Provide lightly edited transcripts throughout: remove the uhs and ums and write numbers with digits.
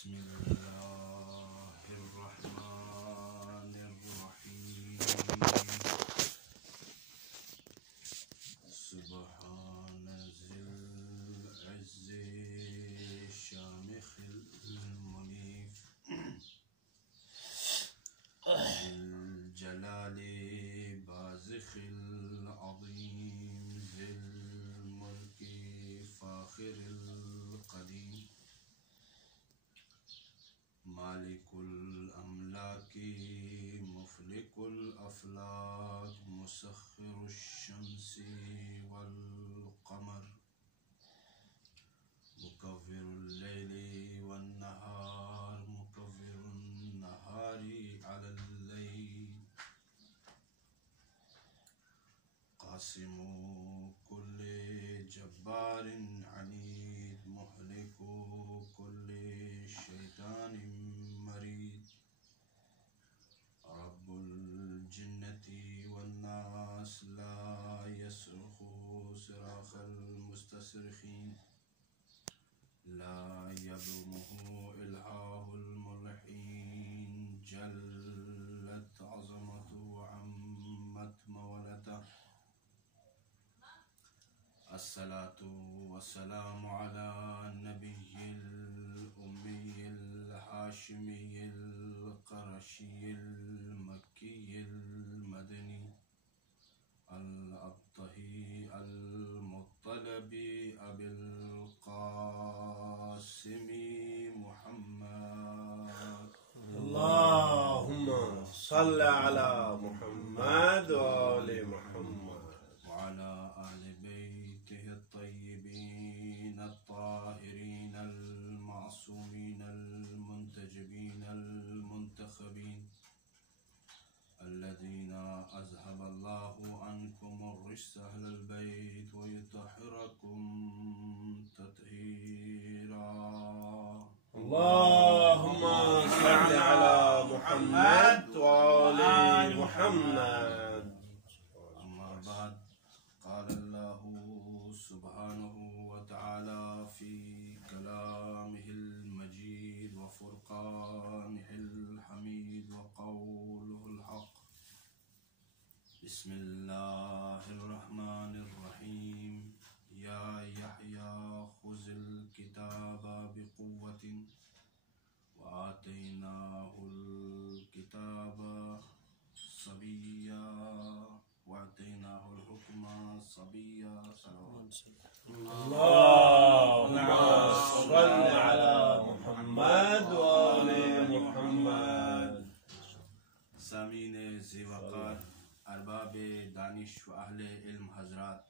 بسم اللہ الرحمن الرحیم سبحان ذی العز شامخ المنیف ذی الجلال بازخ العظیم ذی الملک فاخر القدیم مالک الاملاک مفلک الافلاک مسخر الشمس والقمر مکور اللیل والنہار مکور النہار علی اللیل قاسم کل جبار عنید مہلک کل شیطان مرید رب الجنة والناس لا يصرخ صراخ المستصرخين لا يبلغه إلحاه الملحين جلت عظمته وعمت مولته الصلاة والسلام على النبي الأمي الهاشمي القرشي المكي المدني الأبطحي المطلبي أبي القاسم محمد اللهم صل على محمد وآل محمد وعلى آل بيته الطيبين الطاهرين المعصومين المنتجبين المنتخبين الذين أذهب الله عنكم الرجس أهل البيت ويطهركم تطهيرا اللهم صل على محمد وآل محمد. أما بعد قال الله سبحانه وتعالى في كلامه المجيد وفرقانه الحميد وقوله الحق بسم الله الرحمن الرحيم يا يحيى خذ الكتاب بقوة وآتيناه الكتاب صبيا وآتيناه الحكم صبيا اللهم صل على محمد وآل محمد. سامعین ذی وقار، ارباب دانش و اہل علم حضرات،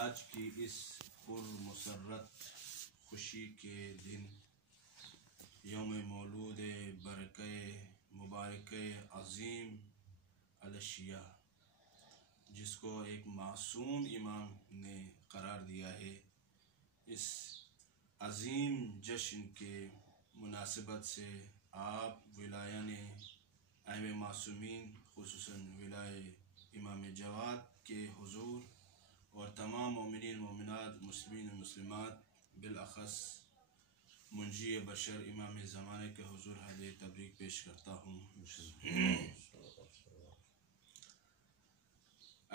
آج کی اس پرمسرت خوشی کے دن یوم مولود برکہ مبارکہ عظیم الاشیاء جس کو ایک معصوم امام نے قرار دیا ہے، اس عظیم جشن کے مناسبت سے آپ ولایان ائمہ معصومین خصوصاً ولائے امام جواد کے حضور اور تمام مومنین مومنات مسلمین و مسلمات بالاخص منجی بشر امام زمانے کے حضور ہدیہ تبریک پیش کرتا ہوں۔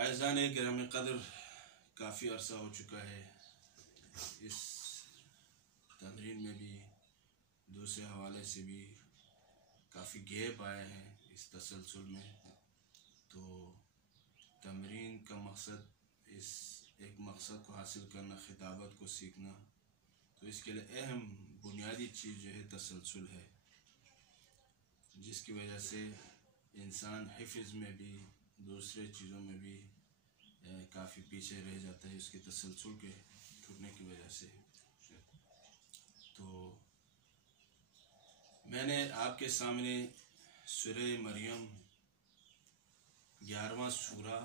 اعزان گرامی قدر، کافی عرصہ ہو چکا ہے، اس تمرین میں بھی دوسرے حوالے سے بھی کافی گیپ آئے ہیں اس تسلسل میں، تو تمرین کا مقصد ایک مقصد کو حاصل کرنا، خطابت کو سیکھنا، تو اس کے لیے اہم بنیادی چیز جو ہے تسلسل ہے، جس کی وجہ سے انسان حفظ میں بھی دوسرے چیزوں میں بھی کافی پیچھے رہ جاتا ہے، اس کے تسلسل کے ٹوٹنے کی وجہ سے۔ تو میں نے آپ کے سامنے سورہ مریم 11واں سورہ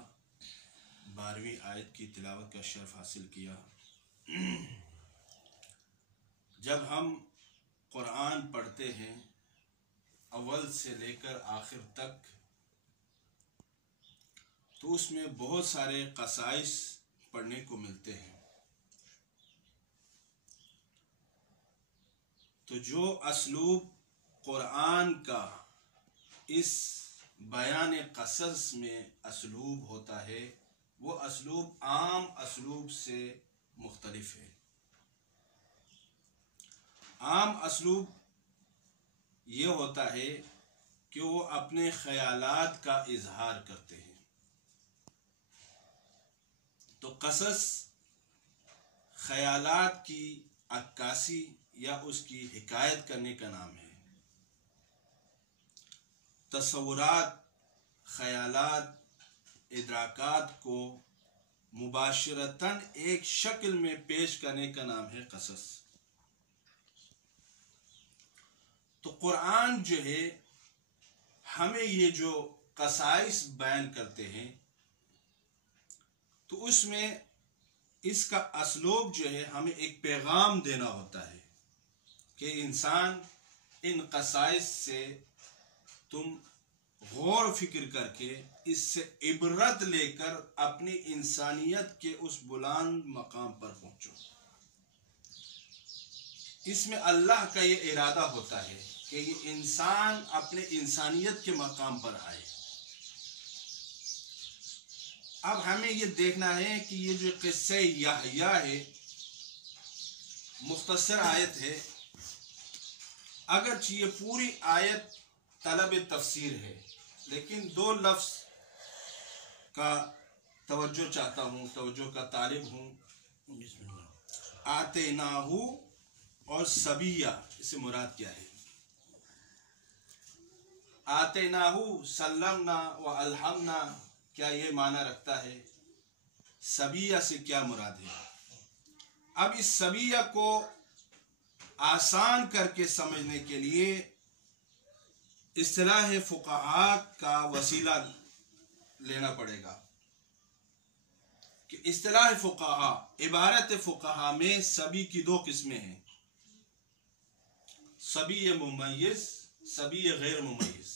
12ویں آیت کی تلاوت کا شرف حاصل کیا۔ جب ہم قرآن پڑھتے ہیں اول سے لے کر آخر تک تو اس میں بہت سارے قصائص پڑھنے کو ملتے ہیں۔ تو تو جو اسلوب قرآن کا اس بیان قصص میں اسلوب ہوتا ہے وہ اسلوب عام اسلوب سے مختلف ہے. عام اسلوب یہ ہوتا ہے کہ وہ اپنے خیالات کا اظہار کرتے ہیں. تو قصص خیالات کی عکاسی یا اس کی حکایت کرنے کا نام ہے. تصورات، خیالات، ادراکات کو مباشرتاً ایک شکل میں پیش کرنے کا نام ہے قصص. تو قرآن جو ہے ہمیں یہ جو قصائص بیان کرتے ہیں تو اس میں اس کا اسلوب جو ہے ہمیں ایک پیغام دینا ہوتا ہے کہ انسان ان قصائص سے تم غور و فکر کر کے اس سے عبرت لے کر اپنی انسانیت کے اس بلند مقام پر پہنچو. اس میں اللہ کا یہ ارادہ ہوتا ہے کہ یہ انسان اپنے انسانیت کے مقام پر آئے. اب ہمیں یہ دیکھنا ہے کہ یہ جو قصہ یحییٰ ہے مختصر آیت ہے، اگرچہ یہ پوری آیت طلب تفسیر ہے لیکن دو لفظ کا توجہ چاہتا ہوں، توجہ کا طالب ہوں. آتیناہو اور سبیہ، اس سے مراد کیا ہے؟ آتیناہو سلمنا و الہمنا، کیا یہ معنی رکھتا ہے؟ سبیہ سے کیا مراد ہے؟ اب اس سبیہ کو آسان کر کے سمجھنے کے لیے اصطلاح فقہاء کا وسیلہ لینا پڑے گا کہ اصطلاح فقہاء، عبارت فقہاء میں سبی کی دو قسمیں ہیں، سبی ممیز، سبی غیر ممیز.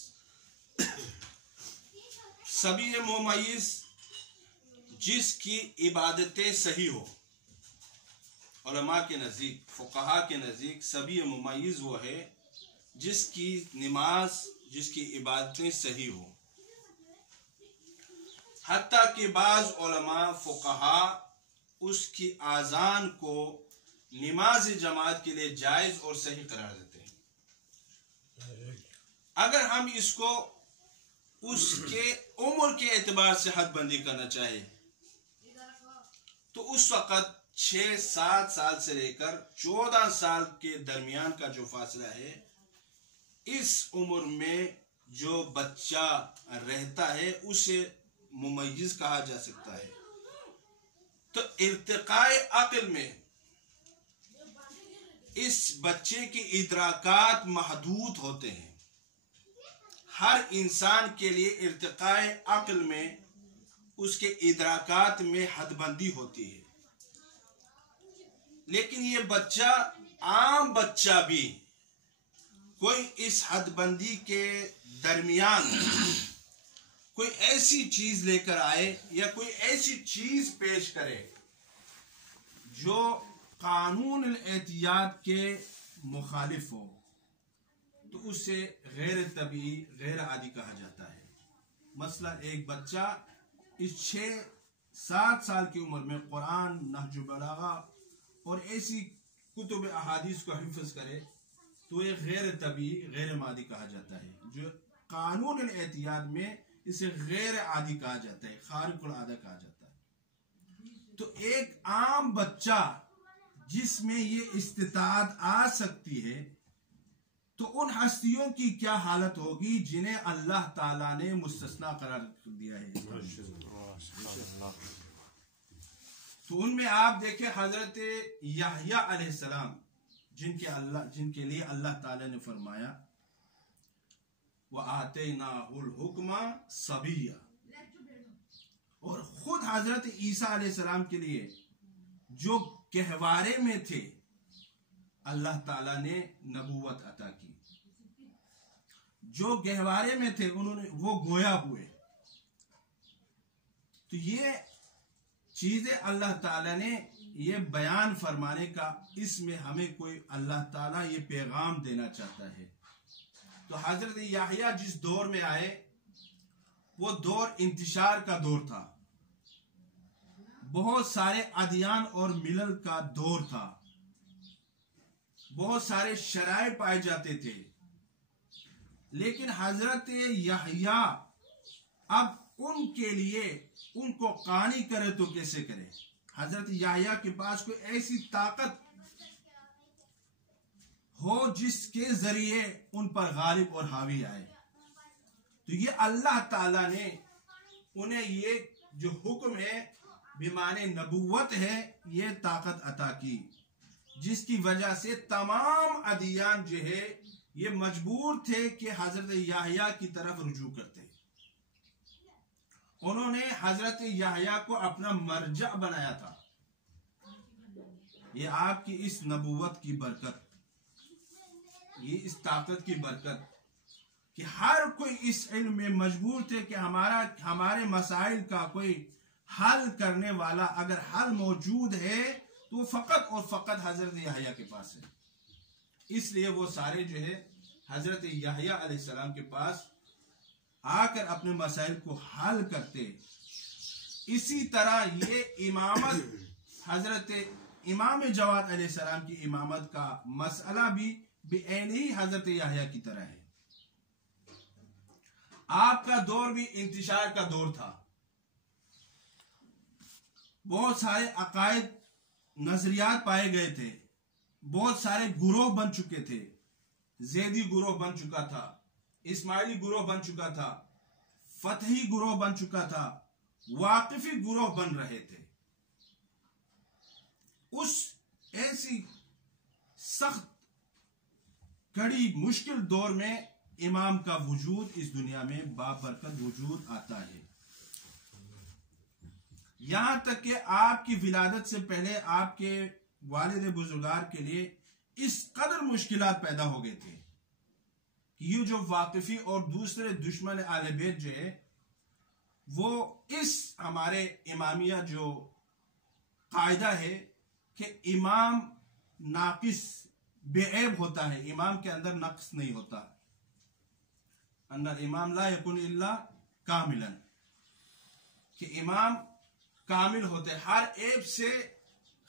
سبی ممیز جس کی عبادتیں صحیح ہو. علماء کے نزدیک، فقہاء کے نزدیک سبی ممیز وہ ہے جس کی نماز، جس کی عبادتیں صحیح ہو. حتیٰ کہ بعض علماء فقہاء اس کی اذان کو نماز جماعت کے لیے جائز اور صحیح قرار دیتے ہیں. اگر ہم اس کو اس کے عمر کے اعتبار سے حد بندی کرنا چاہے تو اس وقت 6-7 سال سے لے کر 14 سال کے درمیان کا جو فاصلہ ہے، اس عمر میں جو بچہ رہتا ہے اسے ممیز کہا جا سکتا ہے. تو ارتقاء عقل میں اس بچے کی ادراکات محدود ہوتے ہیں. ہر انسان کے لیے ارتقاء عقل میں اس کے ادراکات میں حد بندی ہوتی ہے، لیکن یہ بچہ، عام بچہ بھی کوئی اس حد بندی کے درمیان کوئی ایسی چیز لے کر آئے یا کوئی ایسی چیز پیش کرے جو قانون الاعتیاد کے مخالف ہو تو اسے غیر طبیعی، غیر عادی کہا جاتا ہے. مثلا ایک بچہ اس 6-7 سال کی عمر میں قرآن، نہج البلاغہ اور ایسی کتب احادیث کو حفظ کرے تو یہ غیر طبیعی، غیر مادی کہا جاتا ہے. جو قانون الاعتیاد میں اسے غیر عادی کہا جاتا ہے، خارق العادہ کہا جاتا ہے. تو ایک عام بچہ جس میں یہ استطاعت آ سکتی ہے تو ان ہستیوں کی کیا حالت ہوگی جنہیں اللہ تعالیٰ نے مستثنا قرار دیا ہے. تو ان میں آپ دیکھیں حضرت یحییٰ علیہ السلام جن کے لیے اللہ تعالیٰ نے فرمایا وَآتَيْنَاهُ الْحُكْمَ صَبِيًّا، اور خود حضرت عیسیٰ علیہ السلام کے لیے جو گہوارے میں تھے اللہ تعالیٰ نے نبوت عطا کی. جو گہوارے میں تھے وہ گویا ہوئے. تو یہ چیزیں اللہ تعالیٰ نے یہ بیان فرمانے کا اس میں ہمیں کوئی اللہ تعالیٰ یہ پیغام دینا چاہتا ہے. تو حضرت یحییٰ جس دور میں آئے وہ دور انتشار کا دور تھا، بہت سارے ادیان اور ملل کا دور تھا، بہت سارے شرائع پائے جاتے تھے. لیکن حضرت یحییٰ اب ان کے لیے ان کو قانی کرے تو کیسے کرے؟ حضرت یحییٰ کے پاس کوئی ایسی طاقت ہو جس کے ذریعے ان پر غالب اور حاوی آئے. تو یہ اللہ تعالیٰ نے انہیں یہ جو حکم ہے بمعنی نبوت ہے یہ طاقت عطا کی، جس کی وجہ سے تمام ادیان جو ہے یہ مجبور تھے کہ حضرت یحییٰ کی طرف رجوع کرتے. انہوں نے حضرت یحییٰ کو اپنا مرجع بنایا تھا. یہ آپ کی اس نبوت کی برکت، یہ اس طاقت کی برکت کہ ہر کوئی اس علم میں مجبور تھے کہ ہمارے مسائل کا کوئی حل کرنے والا اگر حل موجود ہے تو فقط اور فقط حضرت یحییٰ کے پاس ہے. اس لیے وہ سارے جو ہے حضرت یحییٰ علیہ السلام کے پاس آ کر اپنے مسائل کو حل کرتے. اسی طرح یہ امامت حضرت امام جواد علیہ السلام کی امامت کا مسئلہ بھی بعین ہی حضرت یحییٰ کی طرح ہے. آپ کا دور بھی انتشار کا دور تھا، بہت سارے عقائد نظریات پائے گئے تھے، بہت سارے گروہ بن چکے تھے. زیدی گروہ بن چکا تھا، اسماعیلی گروہ بن چکا تھا، فتحی گروہ بن چکا تھا، واقفی گروہ بن رہے تھے. اس ایسی سخت کڑی مشکل دور میں امام کا وجود اس دنیا میں بابرکت وجود آتا ہے. یہاں تک کہ آپ کی ولادت سے پہلے آپ کے والد بزرگار کے لیے اس قدر مشکلات پیدا ہو گئے تھے. یہ جو واقفی اور دوسرے دشمن اہل بیت جو ہے وہ اس ہمارے امامیہ جو قاعدہ ہے کہ امام ناقص بے عیب ہوتا ہے، امام کے اندر نقص نہیں ہوتا. ان الامام لا یکن الا کاملا، کہ امام کامل ہوتے، ہر عیب سے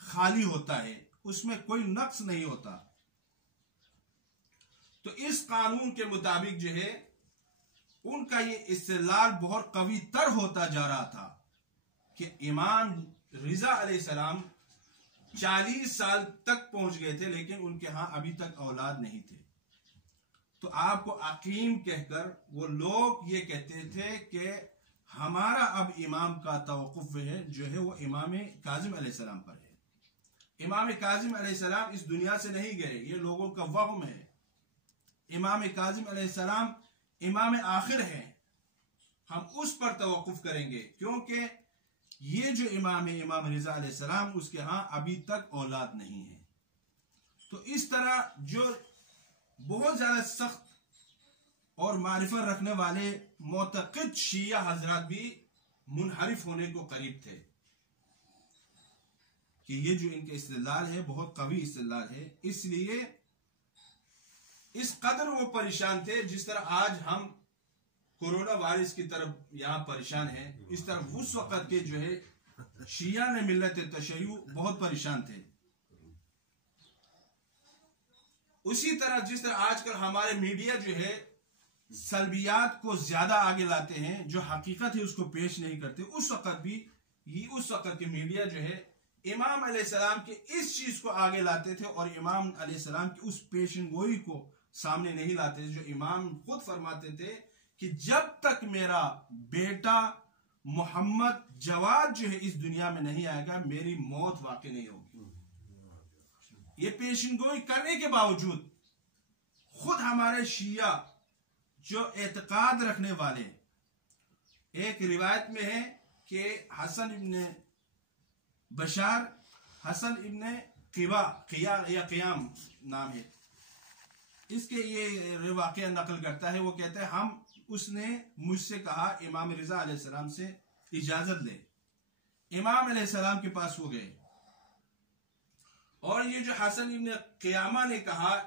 خالی ہوتا ہے، اس میں کوئی نقص نہیں ہوتا. تو اس قانون کے مطابق جو ہے ان کا یہ استدلال بہت قوی تر ہوتا جا رہا تھا کہ امام رضا علیہ السلام 40 سال تک پہنچ گئے تھے لیکن ان کے ہاں ابھی تک اولاد نہیں تھے. تو آپ کو عقیم کہہ کر وہ لوگ یہ کہتے تھے کہ ہمارا اب امام کا توقف ہے جو ہے وہ امام کاظم علیہ السلام پر ہے. امام کاظم علیہ السلام اس دنیا سے نہیں گئے، یہ لوگوں کا وہم ہے. امام کاظم علیہ السلام امام آخر ہیں، ہم اس پر توقف کریں گے کیونکہ یہ جو امام رضا علیہ السلام اس کے ہاں ابھی تک اولاد نہیں ہے. تو اس طرح جو بہت زیادہ سخت اور معرفت رکھنے والے معتقد شیعہ حضرات بھی منحرف ہونے کو قریب تھے کہ یہ جو ان کے استدلال ہے بہت قوی استدلال ہے. اس لیے اس قدر وہ پریشان تھے جس طرح آج ہم کورونا وائرس کی طرف یہاں پریشان ہیں، اس طرح اس وقت کے جو ہے شیعہ نے ملت تشیع بہت پریشان تھے. اسی طرح جس طرح آج کل ہمارے میڈیا جو ہے سلبیات کو زیادہ آگے لاتے ہیں، جو حقیقت ہے اس کو پیش نہیں کرتے، اس وقت بھی اس وقت کے میڈیا جو ہے امام علیہ السلام کے اس چیز کو آگے لاتے تھے اور امام علیہ السلام کی اس پیشن گوئی کو سامنے نہیں لاتے جو امام خود فرماتے تھے کہ جب تک میرا بیٹا محمد جواد جو ہے اس دنیا میں نہیں آئے گا میری موت واقع نہیں ہوگی. یہ پیشن گوئی کرنے کے باوجود خود ہمارے شیعہ جو اعتقاد رکھنے والے، ایک روایت میں ہے کہ حسن ابن بشار، حسن ابن قیام نام ہے اس کے، یہ واقعہ نقل کرتا ہے. وہ کہتا ہے اس نے مجھ سے کہا امام رضا علیہ السلام سے اجازت لے. امام علیہ السلام کے پاس وہ گئے اور یہ جو حسن ابن قیامہ نے کہا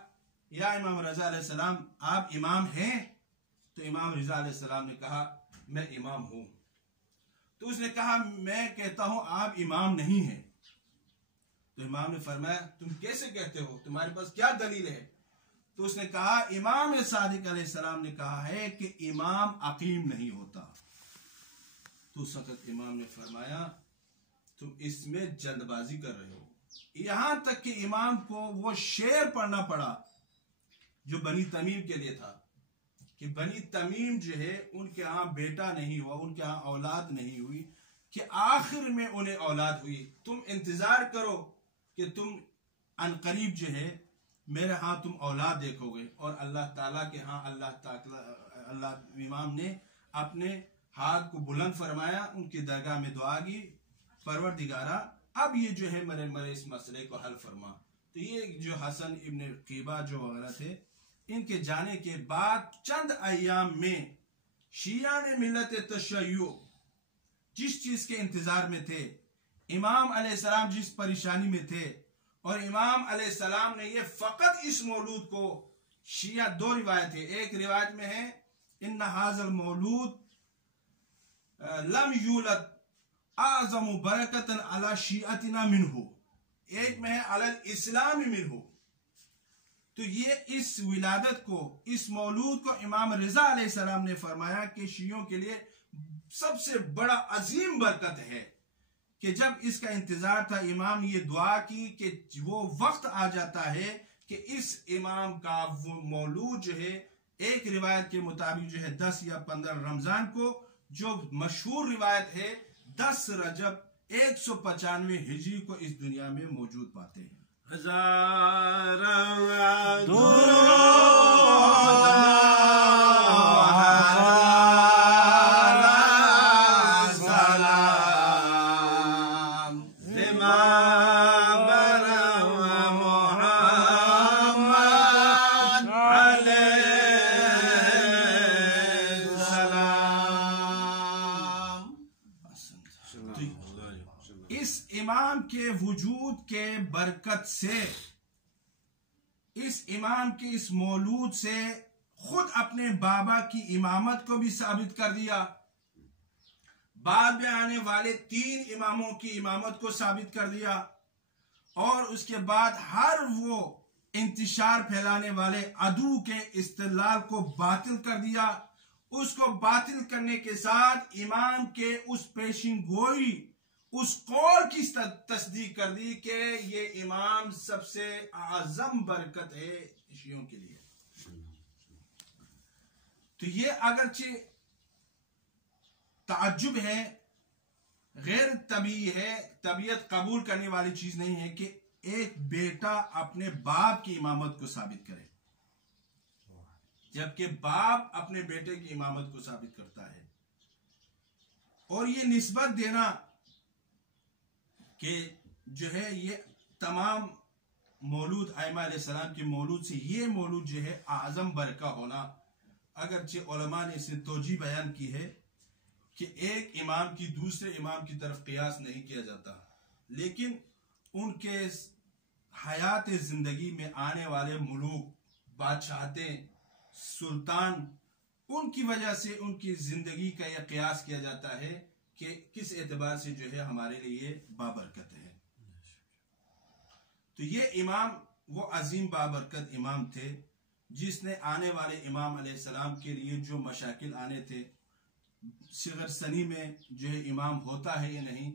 یا امام رضا علیہ السلام آپ امام ہیں، تو امام رضا علیہ السلام نے کہا میں امام ہوں. تو اس نے کہا میں کہتا ہوں آپ امام نہیں ہیں. تو امام نے فرمایا تم کیسے کہتے ہو، تمہارے پاس کیا دلیل ہے؟ تو اس نے کہا امام صادق علیہ السلام نے کہا ہے کہ امام عقیم نہیں ہوتا. تو اس وقت امام نے فرمایا تم اس میں جلد بازی کر رہے ہو. یہاں تک کہ امام کو وہ شعر پڑھنا پڑا جو بنی تمیم کے لیے تھا کہ بنی تمیم جو ہے ان کے ہاں بیٹا نہیں ہوا، ان کے ہاں اولاد نہیں ہوئی، کہ آخر میں انہیں اولاد ہوئی. تم انتظار کرو کہ تم عنقریب جو ہے میرے ہاں تم اولاد دیکھو گے. اور اللہ تعالیٰ کے ہاں اللہ امام نے اپنے ہاتھ کو بلند فرمایا، ان کی درگاہ میں دعا کی پروردگارہ اب یہ جو ہے مرے اس مسئلے کو حل فرما. تو یہ جو حسن ابن قیبہ جو وغیرہ تھے ان کے جانے کے بعد چند ایام میں شیعہ نے ملت تشیع جس چیز کے انتظار میں تھے، امام علیہ السلام جس پریشانی میں تھے، اور امام علیہ السلام نے یہ فقط اس مولود کو شیعہ دو روایت ہے. ایک روایت میں ہے ان ھذا المولود لم یولد اعظم برکتا علی شیعتنا منہ، ایک میں ہے علی الاسلام منہ. تو یہ اس ولادت کو، اس مولود کو امام رضا علیہ السلام نے فرمایا کہ شیعوں کے لیے سب سے بڑا عظیم برکت ہے کہ جب اس کا انتظار تھا امام یہ دعا کی کہ وہ وقت آ جاتا ہے کہ اس امام کا وہ مولود جو ہے ایک روایت کے مطابق جو ہے 10 یا 15 رمضان کو، جو مشہور روایت ہے 10 رجب 195 ہجری کو اس دنیا میں موجود پاتے ہیں. اس امام کے وجود کے برکت سے، اس امام کے اس مولود سے خود اپنے بابا کی امامت کو بھی ثابت کر دیا، بعد میں آنے والے 3 اماموں کی امامت کو ثابت کر دیا، اور اس کے بعد ہر وہ انتشار پھیلانے والے عدو کے استدلال کو باطل کر دیا. اس کو باطل کرنے کے ساتھ امام کے اس پیشین گوئی، اس قول کی تصدیق کر دی کہ یہ امام سب سے اعظم برکت ہے شیعوں کے لیے. تو یہ اگرچہ تعجب ہے، غیر طبیعی ہے، طبیعت قبول کرنے والی چیز نہیں ہے کہ ایک بیٹا اپنے باپ کی امامت کو ثابت کرے، جبکہ باپ اپنے بیٹے کی امامت کو ثابت کرتا ہے. اور یہ نسبت دینا کہ جو ہے یہ تمام مولود ائمہ علیہ السلام کے مولود سے یہ مولود جو ہے اعظم برکہ ہونا، اگرچہ علماء نے اسے توجیہ بیان کی ہے کہ ایک امام کی دوسرے امام کی طرف قیاس نہیں کیا جاتا، لیکن ان کے حیات زندگی میں آنے والے ملوک، بادشاہتیں، سلطان، ان کی وجہ سے ان کی زندگی کا یہ قیاس کیا جاتا ہے کہ کس اعتبار سے جو ہے ہمارے لیے بابرکت ہے. تو یہ امام وہ عظیم بابرکت امام تھے جس نے آنے والے امام علیہ السلام کے لیے جو مشاکل آنے تھے، صغر سنی میں جو ہے امام ہوتا ہے یا نہیں،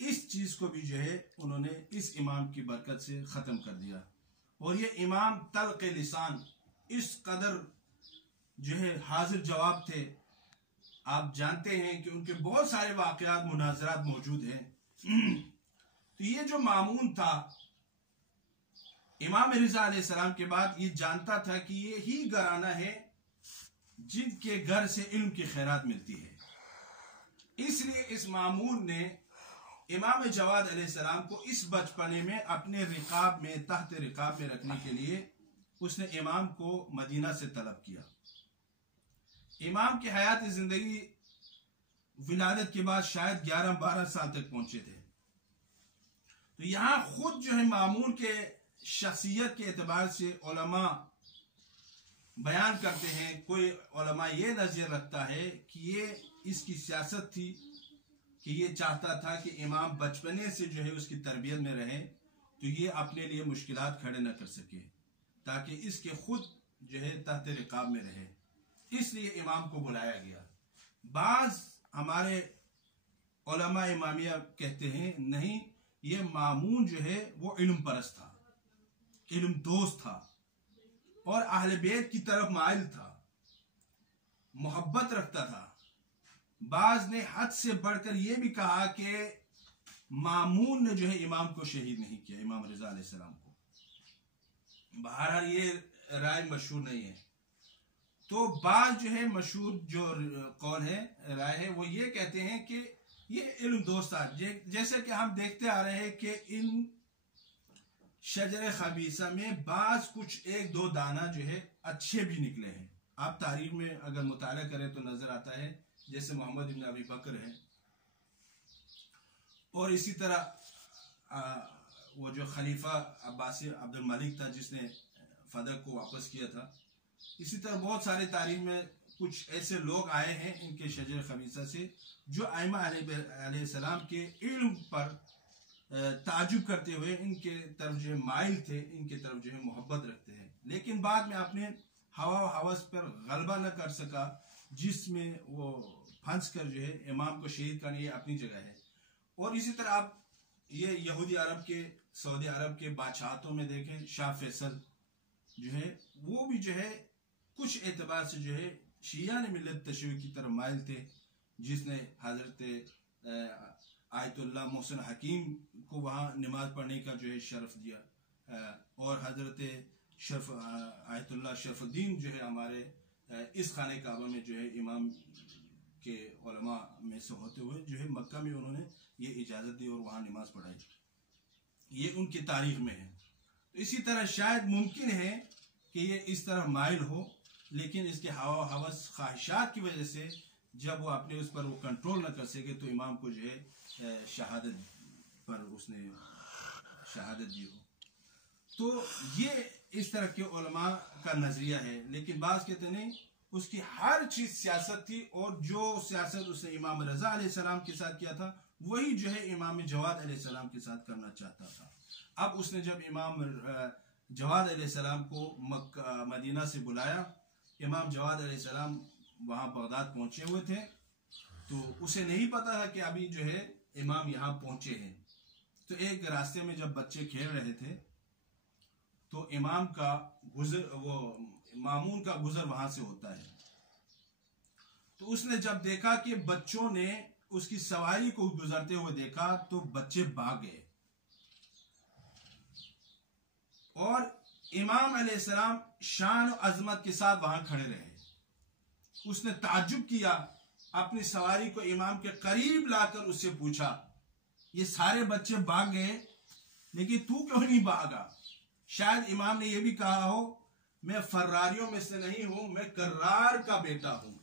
اس چیز کو بھی جو ہے انہوں نے اس امام کی برکت سے ختم کر دیا. اور یہ امام طلق لسان اس قدر جو ہے حاضر جواب تھے. آپ جانتے ہیں کہ ان کے بہت سارے واقعات، مناظرات موجود ہیں. تو یہ جو مامون تھا امام رضا علیہ السلام کے بعد، یہ جانتا تھا کہ یہ ہی گھرانہ ہے جن کے گھر سے علم کی خیرات ملتی ہے. اس لیے اس مامون نے امام جواد علیہ السلام کو اس بچپنے میں اپنے رقاب میں، تحت رقاب میں رکھنے کے لیے اس نے امام کو مدینہ سے طلب کیا. امام کی حیات زندگی ولادت کے بعد شاید 11-12 سال تک پہنچے تھے. تو یہاں خود جو ہے مامون کے شخصیت کے اعتبار سے علماء بیان کرتے ہیں، کوئی علماء یہ نظر رکھتا ہے کہ یہ اس کی سیاست تھی کہ یہ چاہتا تھا کہ امام بچپنے سے جو ہے اس کی تربیت میں رہے تو یہ اپنے لیے مشکلات کھڑے نہ کر سکے، تاکہ اس کے خود جو ہے تحت رقاب میں رہے، اس لیے امام کو بلایا گیا۔ بعض ہمارے علماء امامیہ کہتے ہیں نہیں، یہ مامون جو ہے وہ علم پرست تھا، علم دوست تھا اور اہل بیت کی طرف مائل تھا، محبت رکھتا تھا۔ بعض نے حد سے بڑھ کر یہ بھی کہا کہ مامون نے جو ہے امام کو شہید نہیں کیا، امام رضا علیہ السلام کو۔ بہرحال یہ رائے مشہور نہیں ہے۔ تو بعض جو ہے مشہور جو قول ہے، رائے ہے، وہ یہ کہتے ہیں کہ یہ علم دوست تھا، جیسے کہ ہم دیکھتے آ رہے ہیں کہ ان شجر خبیثہ میں بعض کچھ ایک دو دانہ جو ہے اچھے بھی نکلے ہیں۔ آپ تاریخ میں اگر مطالعہ کریں تو نظر آتا ہے، جیسے محمد بن ابی بکر ہے، اور اسی طرح وہ جو خلیفہ عباسی عبد الملک تھا جس نے فدق کو واپس کیا تھا، اسی طرح بہت سارے تاریخ میں کچھ ایسے لوگ آئے ہیں ان کے شجر خبیثہ سے جو ائمہ علیہ السلام کے علم پر تعجب کرتے ہوئے ان کے طرف جو ہے مائل تھے، ان کے طرف جو ہے محبت رکھتے ہیں، لیکن بعد میں اپنے ہوا و ہوس پر غلبہ نہ کر سکا، جس میں وہ پھنس کر جو ہے امام کو شہید کرنے، یہ اپنی جگہ ہے۔ اور اسی طرح آپ یہ یہودی عرب کے، سعودی عرب کے بادشاہتوں میں دیکھیں، شاہ فیصل جو ہے وہ بھی جو ہے کچھ اعتبار سے جو ہے شیعہ ملت تشیع کی طرف مائل تھے، جس نے حضرت آیت اللہ محسن حکیم کو وہاں نماز پڑھنے کا جو ہے شرف دیا، اور حضرت آیت اللہ شرف الدین جو ہے ہمارے اس خانہ کعبہ میں جو ہے امام کے علماء میں سے ہوتے ہوئے جو ہے مکہ میں انہوں نے یہ اجازت دی اور وہاں نماز پڑھائی، یہ ان کی تاریخ میں ہے۔ تو اسی طرح شاید ممکن ہے کہ یہ اس طرح مائل ہو، لیکن اس کے ہوا و ہوس خواہشات کی وجہ سے جب وہ اپنے اس پر وہ کنٹرول نہ کر سکے تو امام کو جو ہے شہادت پر اس نے شہادت دی ہو۔ تو یہ اس طرح کے علماء کا نظریہ ہے، لیکن بعض کہتے نہیں، اس کی ہر چیز سیاست تھی، اور جو سیاست اس نے امام رضا علیہ السلام کے ساتھ کیا تھا وہی جو ہے امام جواد علیہ السلام کے ساتھ کرنا چاہتا تھا۔ اب اس نے جب امام جواد علیہ السلام کو مدینہ سے بلایا، امام جواد علیہ السلام وہاں بغداد پہنچے ہوئے تھے، تو اسے نہیں پتا تھا کہ ابھی جو ہے امام یہاں پہنچے ہیں۔ تو ایک راستے میں جب بچے کھیل رہے تھے تو امام کا گزر، وہ مامون کا گزر وہاں سے ہوتا ہے، تو اس نے جب دیکھا کہ بچوں نے اس کی سواری کو گزرتے ہوئے دیکھا تو بچے بھاگ گئے، اور امام علیہ السلام شان و عظمت کے ساتھ وہاں کھڑے رہے۔ اس نے تعجب کیا، اپنی سواری کو امام کے قریب لا کر اس سے پوچھا، یہ سارے بچے بھاگ گئے لیکن تو کیوں نہیں بھاگا؟ شاید امام نے یہ بھی کہا ہو، میں فراریوں میں سے نہیں ہوں، میں کرار کا بیٹا ہوں،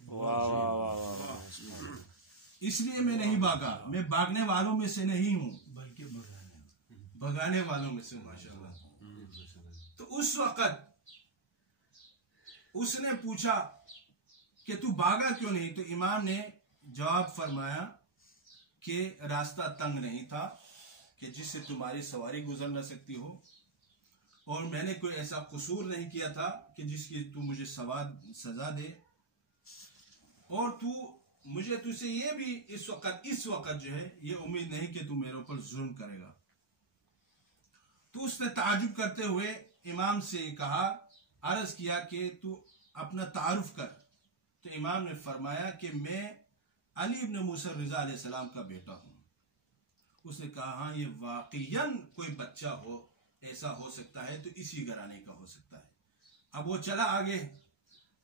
اس لیے میں نہیں بھاگا، میں بھاگنے والوں میں سے نہیں ہوں بلکہ بھگانے والوں میں سے ہوں۔ ماشاءاللہ۔ تو اس وقت اس نے پوچھا کہ تو بھاگا کیوں نہیں؟ تو امام نے جواب فرمایا کہ راستہ تنگ نہیں تھا کہ جس سے تمہاری سواری گزر نہ سکتی ہو، اور میں نے کوئی ایسا قصور نہیں کیا تھا کہ جس کی تو مجھے سزا دے، اور تو مجھے تجھ سے یہ بھی اس وقت جو ہے یہ امید نہیں کہ تو میرے اوپر ظلم کرے گا۔ تو اس نے تعجب کرتے ہوئے امام سے کہا، عرض کیا کہ تو اپنا تعارف کر۔ تو امام نے فرمایا کہ میں علی ابن موسیٰ رضا علیہ السلام کا بیٹا ہوں۔ اس نے کہا ہاں، یہ واقعاً کوئی بچہ ہو، ایسا ہو سکتا ہے تو اسی گھرانے کا ہو سکتا ہے۔ اب وہ چلا آگے،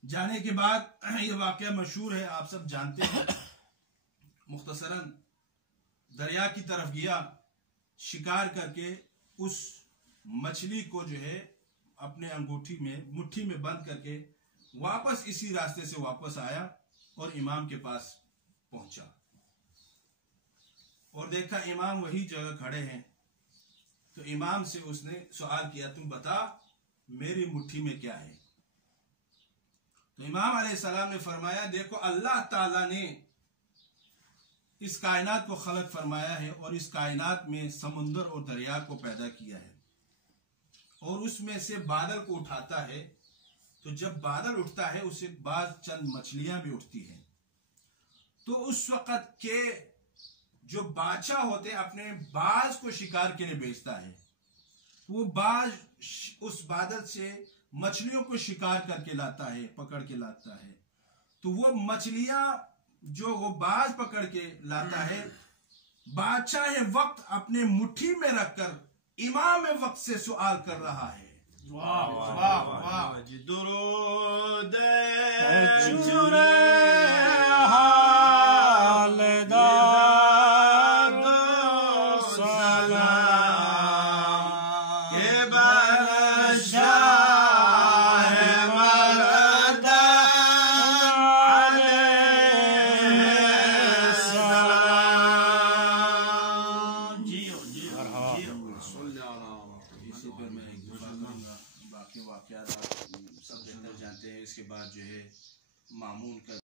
جانے کے بعد یہ واقعہ مشہور ہے، آپ سب جانتے ہیں۔ مختصراً دریا کی طرف گیا، شکار کر کے اس مچھلی کو جو ہے اپنے انگوٹھی میں مٹھی میں بند کر کے واپس اسی راستے سے واپس آیا اور امام کے پاس پہنچا، اور دیکھا امام وہی جگہ کھڑے ہیں، تو امام سے اس نے سوال کیا تم بتا میری مٹھی میں کیا ہے؟ تو امام علیہ السلام نے فرمایا دیکھو اللہ تعالیٰ نے اس کائنات کو خلق فرمایا ہے اور اس کائنات میں سمندر اور دریا کو پیدا کیا ہے اور اس میں سے بادل کو اٹھاتا ہے. تو جب بادل اٹھتا ہے اس سے بعض چند مچھلیاں بھی اٹھتی ہیں. تو اس وقت کے جو بادشاہ ہوتے ہیں اپنے باز کو شکار کے لیے بھیجتا ہے. وہ باز اس بادل سے مچھلیوں کو شکار کر کے لاتا ہے, پکڑ کے لاتا ہے. تو وہ مچھلیاں جو وہ باز پکڑ کے لاتا ہے بادشاہ وقت اپنے مٹھی میں رکھ کر امام وقت سے سوال کر رہا ہے. واہ واہ واہ درود باقی واقعات آپ سب بہتر جانتے ہیں. اس کے بعد جو ہے مامون کا